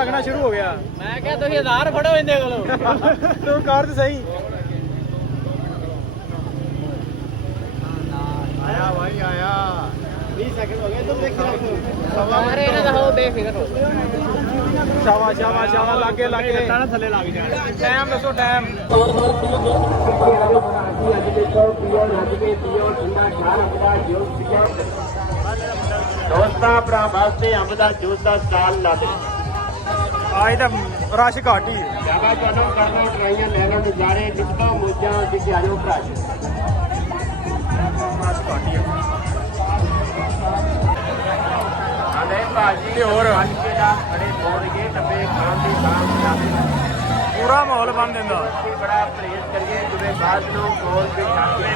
लगना शुरू हो गया। मैं क्या तुम 1000 फड़ो इनके कोलों तू कार तो सही आया भाई आया 20 सेकंड हो गए तुम देख रहे हो अरे ना हो बेफिक्र हो शाबाश शाबाश शाबाश लागे लागे ना थले लग जाए टाइम दसो टाइम दोस्तां भरा वास्ते अंब दा जूस दा स्टाल ला दे आज तो रश घट ही ज्यादा चलो करना ट्राइयां ले लो नजारे निकलो मौजां जिथे आ जाओ भरा रश घट ही आले भाजी ते होर के दा बड़े बोल के डब्बे खान दी काम जावे पूरा माहौल बन दिंदा बड़ा परहेज करिए जुबे बाद नु कोल के खाते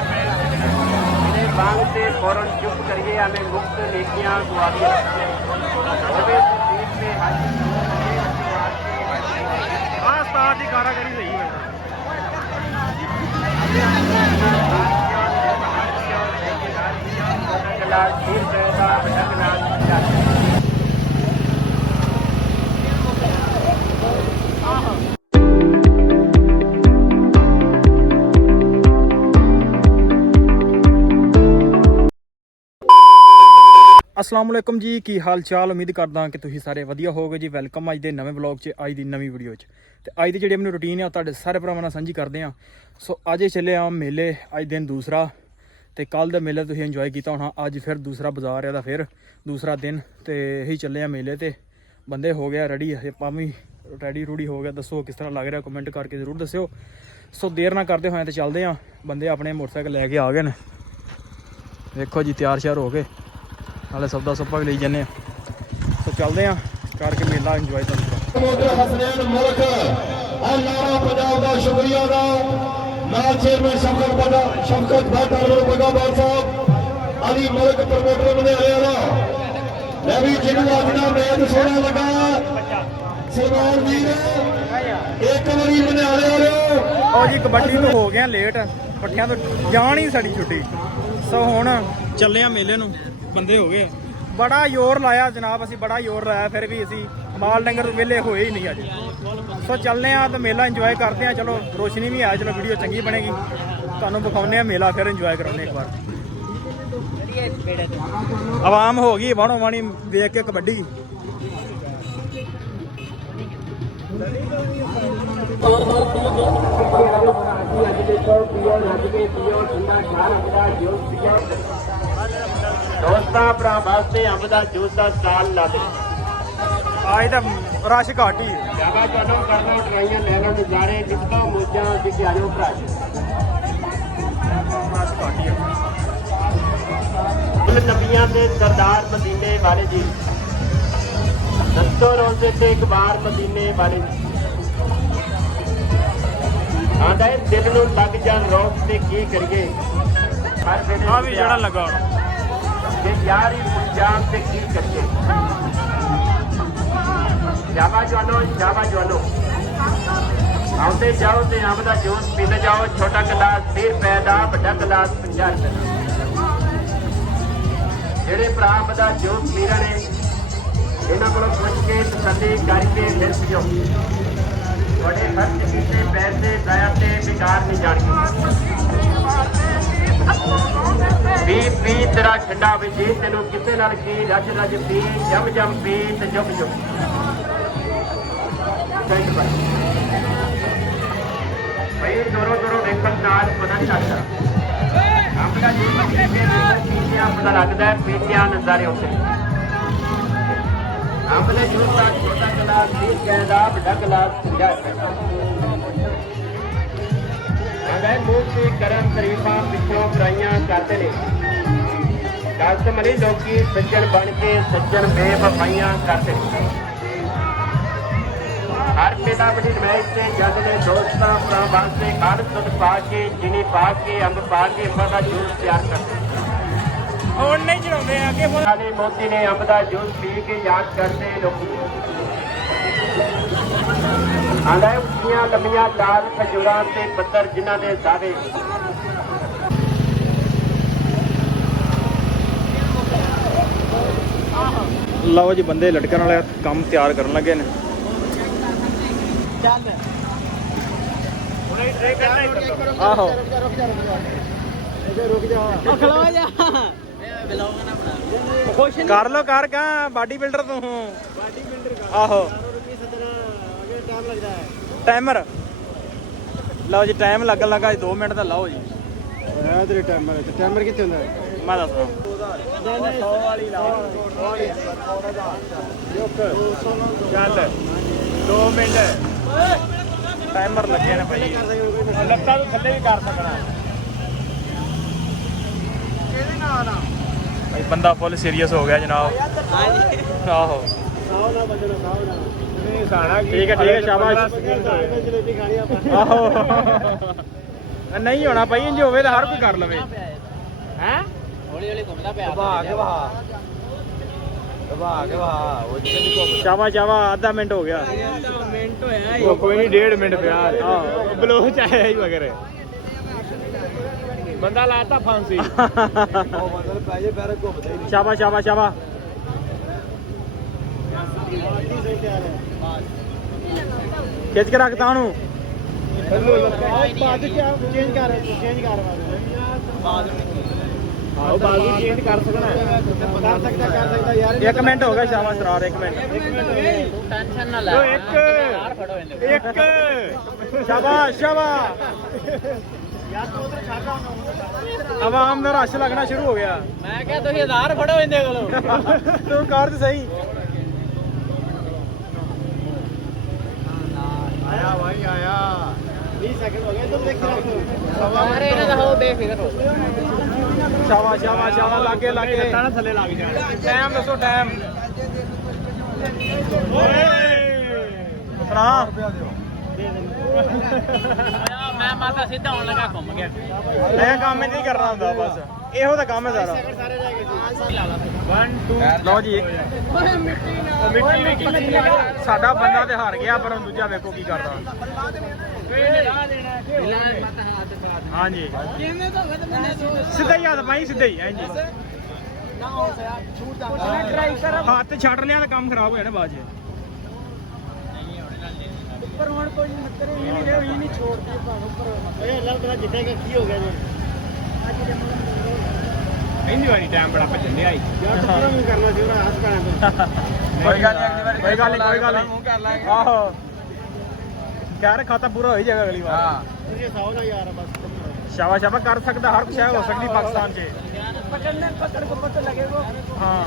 इन्हें बांग से फौरन चुप करिए हमें मुफ्त नेकियां दुआएं होवे तकदीर पे हाजिर हाँ स्टार्ट ही कारागरी सही है अस्सलाम वालेकुम जी की हाल चाल उम्मीद करदा कि तुसीं सारे वधिया होवोगे जी। वैलकम अज दे नवें ब्लॉग च अज दी नवीं वीडियो च ते अज दी जिहड़ी अपनी रूटीन है तुहाडे सारे भरावां नाल सांझी करदे आं। सो अज चले आ मेले अज दिन दूसरा ते कल दे मेले तुसीं इंजॉय कीता होना अज फिर दूसरा बाजार है फिर दूसरा दिन ते यही चले आ मेले ते बंदे हो गया रेडी आपां भी रेडी रूडी हो गया। दसो किस तरह लग रहा कमेंट करके जरूर दस्सिओ। सो देर ना करते होए तो चलते हैं बंदे अपने मोटरसाइकिल लैके आ गए ने देखो जी तैयार श्यार हो गए नाले सौदा सुप्पा भी ले जाने तो चलते हैं करके मेला इंजॉय करते शुक्रिया चेयरमैन शमकत अली मलक प्रमोटर बने मैं भी जिन्होंने अपना मैच सोना लगा सरदार जी एक बारी बने और जी कबड्डी तो हो गया लेट पट्टियां तो जान ही साड़ी छुट्टी सो हुण चले आ मेले नूं बंदे हो गए बड़ा जोर लाया जनाब असी बड़ा जोर लाया फिर भी असी माल डंगर वेले होए ही नहीं अज सो चलने तो मेला इंजॉय करते हैं। चलो रोशनी भी है चलो वीडियो चंगी बनेगी तुहानूं विखाउने मेला फिर इंजॉय कराउने एक बार। आवाम हो गई वाणो वाणी देख के कबड्डी दोस्तां भरा वास्ते अंब दा जूस दा स्टाल ला दे आज तो रश घट ही ज्यादा चलो करना ट्राइयां ले लो नजारे निकलो मौजां जिथे आ जाओ भरा रश घट ही कुल नबियां दे सरदार मदीने वाले जी दसो रोजे ते एक बार मदीने वाले जी आंदा है दिल नूं लग जान रोक ते की करिए हर वेले हाँ भी जड़ा लगा ये यारी पंजाब से की करिए जावा जवानो आते जाओ ते अंब दा जूस पीते जाओ छोटा गिलास 20 रुपए का बड़ा गिलास 50 रुपए का जेडे भरा अंब दा जूस पी रहे ने इन्हां कोलों पुछ के तसल्ली करके फिर पीओ थोड़े खर्च कीते पैसे जाया ते बेकार नहीं जाणगे पी तेरा ठंडा भी जी तेनों किसे नाल की रज रज पी जम जम पी ते चुप चुप भाई जोरों जोरों वेखण नाल पता नहीं लगता अपना जीवन पीतियां पता लगता है पीतियां नजारे होते अपने जूस का छोटा गिलास 20 रुपए का बड़ा गिलास 50 रुपए का मुफ्त करम तरीफा पिछों बुराइयां करते ने कस्टमरी लोकी सज्जन बन के सज्जन बेवफाइयां करते ने हर मेला बड़ी नमाइश से जग ने दोस्तां भरा वास्ते खाद दुध पा के चीनी पा के अंब पा के अंबा का जूस तैयार करते और नहीं चढ़ाते आगे साले मोती ने अंब का जूस पी के याद करते लोग आंदा उच्चियां लंबियां लाल खजूरां ते पत्थर जिन्हां दे सारे लो जी बंदे लटकन वाले काम तैयार करन लगे ने ਚੱਲ ਆਹੋ ਉਹ ਖਲੋ ਜਾ ਖੁਸ਼ ਨਹੀਂ ਕਰ ਲੋ ਕਰ ਕਾ ਬਾਡੀ ਬਿਲਡਰ ਤੂੰ ਆਹੋ ਟਾਈਮ ਲੱਗਦਾ ਹੈ ਟਾਈਮਰ ਲਓ ਜੀ ਟਾਈਮ ਲੱਗਣ ਲੱਗਾ 2 ਮਿੰਟ ਦਾ ਲਾਓ ਜੀ ਆ ਤੇਰੇ ਟਾਈਮਰ ਕਿੱਥੇ ਹੁੰਦਾ ਮੈਂ ਦੱਸਦਾ 100 ਵਾਲੀ ਲਾ ਚੱਲ 2 ਮਿੰਟ ਟਾਈਮਰ ਲੱਗੇ ਨੇ ਭਾਈ ਲੱਤਾਂ ਤੋਂ ਥੱਲੇ ਵੀ ਕਰ ਸਕਣਾ ਇਹਦੇ ਨਾਲ ਆ ਭਾਈ ਬੰਦਾ ਫੁੱਲ ਸੀਰੀਅਸ ਹੋ ਗਿਆ ਜਨਾਬ ਆਹੋ ਸਾਹ ਨਾ ਬੰਦੇ ਨੂੰ ਸਾਹ ਨਾ ਠੀਕ ਹੈ ਸ਼ਾਬਾਸ਼ ਜਲੇਬੀ ਖਾਣੀ ਆਪਾਂ ਆਹੋ ਨਹੀਂ ਹੋਣਾ ਭਾਈ ਇੰਜ ਹੋਵੇ ਤਾਂ ਹਰ ਕੋਈ ਕਰ ਲਵੇ ਹੈ ਹੌਲੀ ਹੌਲੀ ਘੁੰਮਦਾ ਪਿਆ ਸ਼ਾਬਾਸ਼ ਸ਼ਾਬਾਸ਼ ਅੱਧਾ ਮਿੰਟ ਹੋ ਗਿਆ ਮਿੰਟ ਹੋਇਆ ਉਹ ਕੋਈ ਨਹੀਂ 1.5 ਮਿੰਟ ਪਿਆ ਆਹ ਬਲੋਚ ਆਇਆ ਹੀ ਮਗਰ ਬੰਦਾ ਲਾਤਾ ਫਾਂਸੀ ਸ਼ਾਬਾਸ਼ ਸ਼ਾਬਾਸ਼ ਸ਼ਾਬਾਸ਼ ਖਿੱਚ ਕੇ ਰੱਖਤਾ ਉਹਨੂੰ ਚੇਂਜ ਕਰ ਆਓ ਬਾਜ਼ੂ ਚੇਂਜ ਕਰ ਸਕਦਾ ਯਾਰ 1 ਮਿੰਟ ਹੋ ਗਿਆ ਸ਼ਾਬਾਸ਼ ਸਰਾਰ 1 ਮਿੰਟ ਟੈਨਸ਼ਨ ਨਾ ਲੈ ਇੱਕ ਸ਼ਾਬਾਸ਼ ਸ਼ਾਬਾਸ਼ ਯਾਰ ਤੂੰ ਉਧਰ ਛੱਡ ਆਵਾਮ ਦਾ ਰਸ਼ ਲੱਗਣਾ ਸ਼ੁਰੂ ਹੋ ਗਿਆ ਮੈਂ ਕਿਹਾ ਤੁਸੀਂ 1000 ਫੜੋ ਇਹਦੇ ਕੋਲੋਂ ਤੂੰ ਕਰ ਤੇ ਸਹੀ ਆਇਆ ਭਾਈ ਆਇਆ 20 ਸੈਕਿੰਡ ਹੋ ਗਏ ਤੁਮ ਦੇਖ ਅਰੇ ਇਹਨਾਂ ਦਾ ਹੋ ਬੇਫਿਕਰ ਹੋ ਸ਼ਾਬਾਸ਼ ਸ਼ਾਬਾਸ਼ ਸ਼ਾਬਾਸ਼ ਲਾਗੇ ਲਾਗੇ ਲੱਤਾਂ ਥੱਲੇ ਲੱਗ ਜਾਣ ਟਾਈਮ ਦੱਸੋ ਟਾਈਮ ਸੁਣਾ ਮੈਂ ਮਾਤਾ ਸਿੱਧਾ ਆਉਣ ਲੱਗਾ ਘੁੰਮ ਗਿਆ ਇਹ ਕੰਮ ਇੰਜ ਹੀ ਕਰਨਾ ਹੁੰਦਾ ਬਸ ਇਹੋ ਤਾਂ ਕੰਮ ਹੈ ਸਾਰਾ ਸਾਰੇ ਰਹਿ ਗਏ ਸੀ 1 2 ਲਓ ਜੀ ਮਿੱਟੀ ਸਾਡਾ ਬੰਦਾ ਤੇ ਹਾਰ ਗਿਆ ਪਰ ਦੂਜਾ ਵੇਖੋ ਕੀ ਕਰਦਾ ਹਾਂਜੀ ਕਿਵੇਂ ਤਾਂ ਸਿੱਧਾ ਹੀ ਹੱਥ ਪਾਈ ਸਿੱਧਾ ਹੀ ਹਾਂਜੀ ਨਾ ਹੋ ਸਿਆ ਛੂਟ ਦਾ ਟਰਾਈ ਕਰ ਹੱਥ ਛੱਡ ਲਿਆ ਤਾਂ ਕੰਮ ਖਰਾਬ ਹੋ ਜਾਣਾ ਬਾਅਦ 'ਚ ਉੱਪਰ ਹੁਣ ਕੋਈ ਮੱਤਰੇ ਹੀ ਨਹੀਂ ਛੋੜਦੀ ਭਾਵੇਂ ਉੱਪਰ ਇਹ ਅੱਲਾਹ ਤੇਰਾ ਜਿੱਤੇਗਾ ਕੀ ਹੋ ਗਿਆ ਜੀ ਇੰਨੀ ਵਾਰੀ ਟਾਈਮ ਬੜਾ ਭੱਜਣ ਡਿਆ ਯਾਰ ਤੂੰ ਪੂਰਾ ਮੂੰਹ ਕਰਨਾ ਸੀ ਉਹਦਾ ਹੱਥ ਪਾਣਾ ਕੋਈ ਗੱਲ ਨਹੀਂ ਕੋਈ ਗੱਲ ਨਹੀਂ ਮੂੰਹ ਕਰ ਲਾਂਗੇ ਆਹੋ ਕਹਿ ਖਾਤਾ ਪੂਰਾ ਹੋ ਹੀ ਜਾਏਗਾ ਅਗਲੀ ਵਾਰ ਹਾਂ ਤੁਸੀਂ ਸਾਉ ਨਾ ਯਾਰ ਬਸ ਸ਼ਾਬਾਸ਼ ਸ਼ਾਬਾਸ਼ ਕਰ ਸਕਦਾ ਹਰ ਕੁਛ ਹੋ ਸਕਦੀ ਪਾਕਿਸਤਾਨ 'ਚ पकड़ को पता लगेगा ਹਾਂ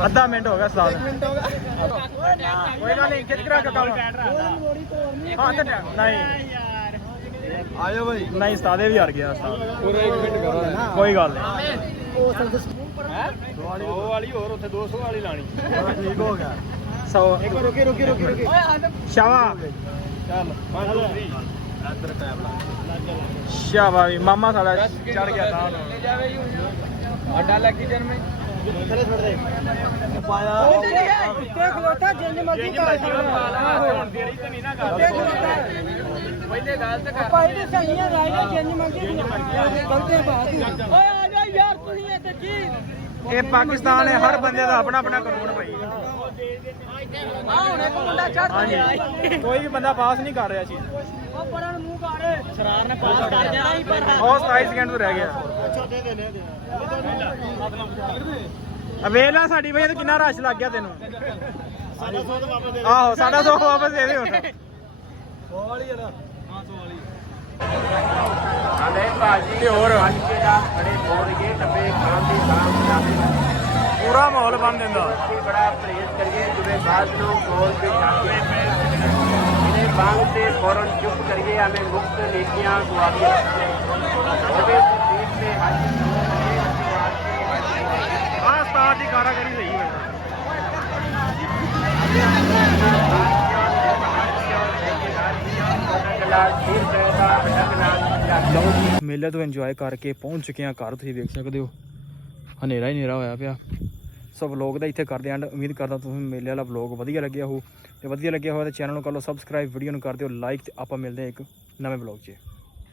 ਅੱਧਾ ਮਿੰਟ ਹੋ ਗਿਆ ਸਾਲ ਕੋਈ ਗੱਲ ਨਹੀਂ ਕਿੱਥੇ ਕਰਾ ਕੇ ਕੰਮ ਹਾਂ ਤੇ ਨਹੀਂ ਆਇਓ ਭਾਈ ਨਹੀਂ ਸਾਦੇ ਵੀ ਹਾਰ ਗਿਆ ਸਾਲ ਪੂਰਾ 1 ਮਿੰਟ ਕਰੋ ਕੋਈ ਗੱਲ ਨਹੀਂ ਉਹ ਸਰ ਸਕੂਲ 200 ਵਾਲੀ ਹੋਰ ਉੱਥੇ 200 ਵਾਲੀ ਲਾਣੀ ਠੀਕ ਹੋ ਗਿਆ 100 एक बार रुके ਸ਼ਾਬਾਸ਼ ਚੱਲ 1 2 3 ਇੱਧਰ ਟਾਈਮ ਲਾ ਸ਼ਾਬਾਸ਼ ਵੀ ਮਾਮਾ ਸਾਡਾ ਚੜ ਗਿਆ ਤਾਂ अड्डा लगी जन में चले छोड़ दे ਪਾਇਆ कुत्ते खलोता जिंज मर्जी कर ਹੁਣ ਦੇਰੀ ਤੇ ਨਹੀਂ ਨਾ ਕਰ पहले गाल तक पहले सही है राजा जिंज मर्जी गलती बात ओए आ जा यार तू ही है तो चीज ਇਹ ਪਾਕਿਸਤਾਨ ਹੈ ਹਰ ਬੰਦੇ ਦਾ ਆਪਣਾ ਆਪਣਾ ਕਾਨੂੰਨ ਭਾਈ आ हुन एक मुंडा चढ़ ਹਾਂਜੀ ਕੋਈ ਵੀ ਬੰਦਾ ਪਾਸ ਨਹੀਂ ਕਰ ਰਿਹਾ ਸੀ ओ परन मुंह कर शरार ने पास कर जाना ही पर ਉਹ 27 ਸਕਿੰਟ ਤੋਂ ਰਹਿ ਗਿਆ अच्छा दे दे ले ਅਵੇਲਾ ਸਾਡੀ ਵਜ੍ਹਾ ਤੇ ਕਿੰਨਾ ਰਸ਼ ਲੱਗ ਗਿਆ ਤੈਨੂੰ साढ़े 100 तो वापस दे ਆਹੋ ਸਾਡਾ 100 ਵਾਪਸ ਦੇ ਦੇ ਹੁਣ 100 ਵਾਲੀ ਹੈ ਨਾ ਹਾਂ 100 ਵਾਲੀ ਹਲੇ ਭਾਜੀ ਤੇ ਹੋਰ ਹਲਕੇ ਦਾ ਬੜੇ ਬੋਲ ਕੇ ਡੱਬੇ ਖਾਣ ਦੀ ਸਾਮ ਜਾਂਦੇ ਪੂਰਾ ਮਾਹੌਲ ਬਣ ਦਿੰਦਾ ਕਿ ਬੜਾ ਪ੍ਰੇਜ਼ ਕਰੀਏ ਜਿਵੇਂ ਬਾਤ ਨੂੰ ਬੋਲ ਕੇ ਛਾਤੇ ਇਹਨੇ ਬਾਗ ਤੇ ਫੌਰਨ ਚੁੱਪ ਕਰੀਏ ਹमें ਮੁਕਤ ਨੀਤੀਆਂ ਦੁਆਰੀਆਂ ਜਿਵੇਂ ਤੀਰ ਤੇ ਹੱਥ ਆਹ ਸਟਾਰ ਦੀ ਕਾਰਾਗਰੀ ਸਹੀ ਹੈ ਲਓ ਜੀ ਮੇਲੇ ਤੋਂ ਇੰਜੋਏ ਕਰਕੇ ਪਹੁੰਚ ਚੁੱਕੇ ਆ ਘਰ ਤੁਸੀਂ ਵੇਖ ਸਕਦੇ ਹੋ ਹਨੇਰਾ ਹੀ ਹਨੇਰਾ ਹੋਇਆ ਪਿਆ ਸੋ ਵਲੌਗ ਦਾ ਇੱਥੇ ਕਰਦੇ ਆਂ ਉਮੀਦ ਕਰਦਾ ਤੁਹਾਨੂੰ ਮੇਲੇ ਵਾਲਾ ਵਲੌਗ ਵਧੀਆ ਲੱਗਿਆ ਹੋ ਤੇ ਵਧੀਆ ਲੱਗਿਆ ਹੋਇਆ ਤਾਂ ਚੈਨਲ ਨੂੰ ਕਰ ਲਓ ਸਬਸਕ੍ਰਾਈਬ ਵੀਡੀਓ ਨੂੰ ਕਰ ਦਿਓ ਲਾਈਕ ਤੇ ਆਪਾਂ ਮਿਲਦੇ ਹਾਂ ਇੱਕ ਨਵੇਂ ਵਲੌਗ 'ਚ